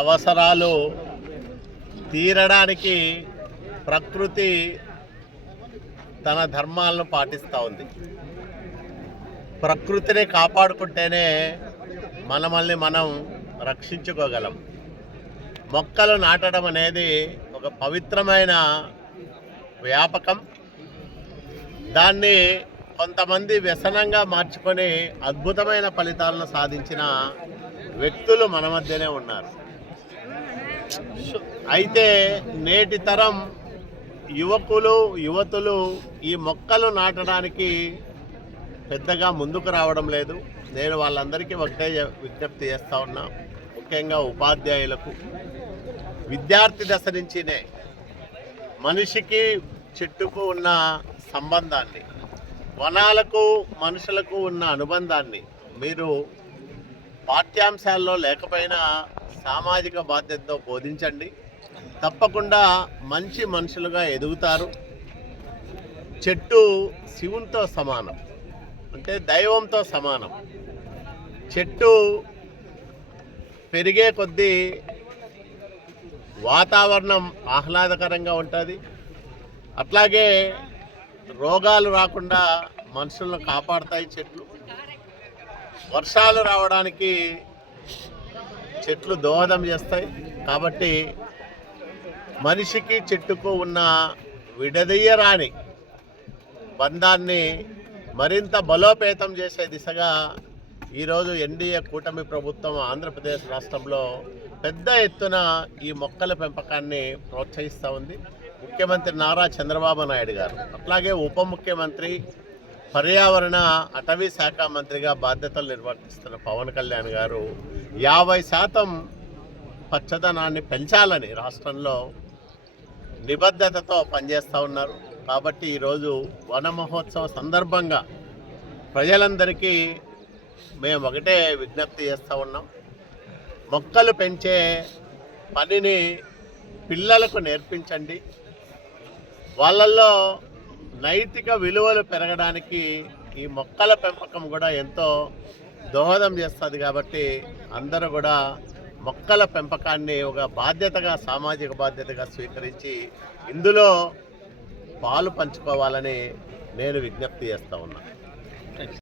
అవసరాలు తీరడానికి ప్రకృతి తన ధర్మాలను పాటిస్తూ ఉంది. ప్రకృతిని కాపాడుకుంటేనే మనమల్ని మనం రక్షించుకోగలం. మొక్కలు నాటడం అనేది ఒక పవిత్రమైన వ్యాపకం. దాన్ని కొంతమంది వ్యసనంగా మార్చుకొని అద్భుతమైన ఫలితాలను సాధించిన వ్యక్తులు మన మధ్యనే ఉన్నారు. అయితే నేటి తరం యువకులు యువతులు ఈ మొక్కలు నాటడానికి పెద్దగా ముందుకు రావడం లేదు. నేను వాళ్ళందరికీ ఒకటే విజ్ఞప్తి చేస్తా ఉన్నా. ముఖ్యంగా ఉపాధ్యాయులకు. విద్యార్థి దశ నుంచినే మనిషికి చెట్టుకు ఉన్న సంబంధాన్ని వనాలకు మనుషులకు ఉన్న అనుబంధాన్ని మీరు పాఠ్యాంశాల్లో లేకపోయినా సామాజిక బాధ్యతతో బోధించండి. తప్పకుండా మంచి మనుషులుగా ఎదుగుతారు. చెట్టు శివునితో సమానం. అంటే దైవంతో సమానం. చెట్టు పెరిగే కొద్దీ వాతావరణం ఆహ్లాదకరంగా ఉంటుంది. అట్లాగే రోగాలు రాకుండా మనుషులను కాపాడుతాయి చెట్లు. వర్షాలు రావడానికి చెట్లు దోహదం చేస్తాయి. కాబట్టి మనిషికి చెట్టుకు ఉన్న విడదీయరాని బంధాన్ని మరింత బలోపేతం చేసే దిశగా ఈరోజు ఎన్డీఏ కూటమి ప్రభుత్వం ఆంధ్రప్రదేశ్ రాష్ట్రంలో పెద్ద ఎత్తున ఈ మొక్కల పెంపకాన్ని ప్రోత్సహిస్తూ ఉంది. ముఖ్యమంత్రి నారా చంద్రబాబు నాయుడు గారు అట్లాగే ఉప ముఖ్యమంత్రి పర్యావరణ అటవీ శాఖ మంత్రిగా బాధ్యతలు నిర్వర్తిస్తున్న పవన్ కళ్యాణ్ గారు యాభై శాతం పచ్చదనాన్ని పెంచాలని రాష్ట్రంలో నిబద్ధతతో పనిచేస్తూ ఉన్నారు. కాబట్టి ఈరోజు వన మహోత్సవ సందర్భంగా ప్రజలందరికీ మేము ఒకటే విజ్ఞప్తి చేస్తూ ఉన్నాం. మొక్కలు పెంచే పనిని పిల్లలకు నేర్పించండి. వాళ్ళల్లో నైతిక విలువలు పెరగడానికి ఈ మొక్కల పెంపకం కూడా ఎంతో దోహదం చేస్తుంది కాబట్టి అందరూ కూడా మొక్కల పెంపకాన్ని ఒక బాధ్యతగా సామాజిక బాధ్యతగా స్వీకరించి ఇందులో పాలు పంచుకోవాలని నేను విజ్ఞప్తి చేస్తూ ఉన్నాను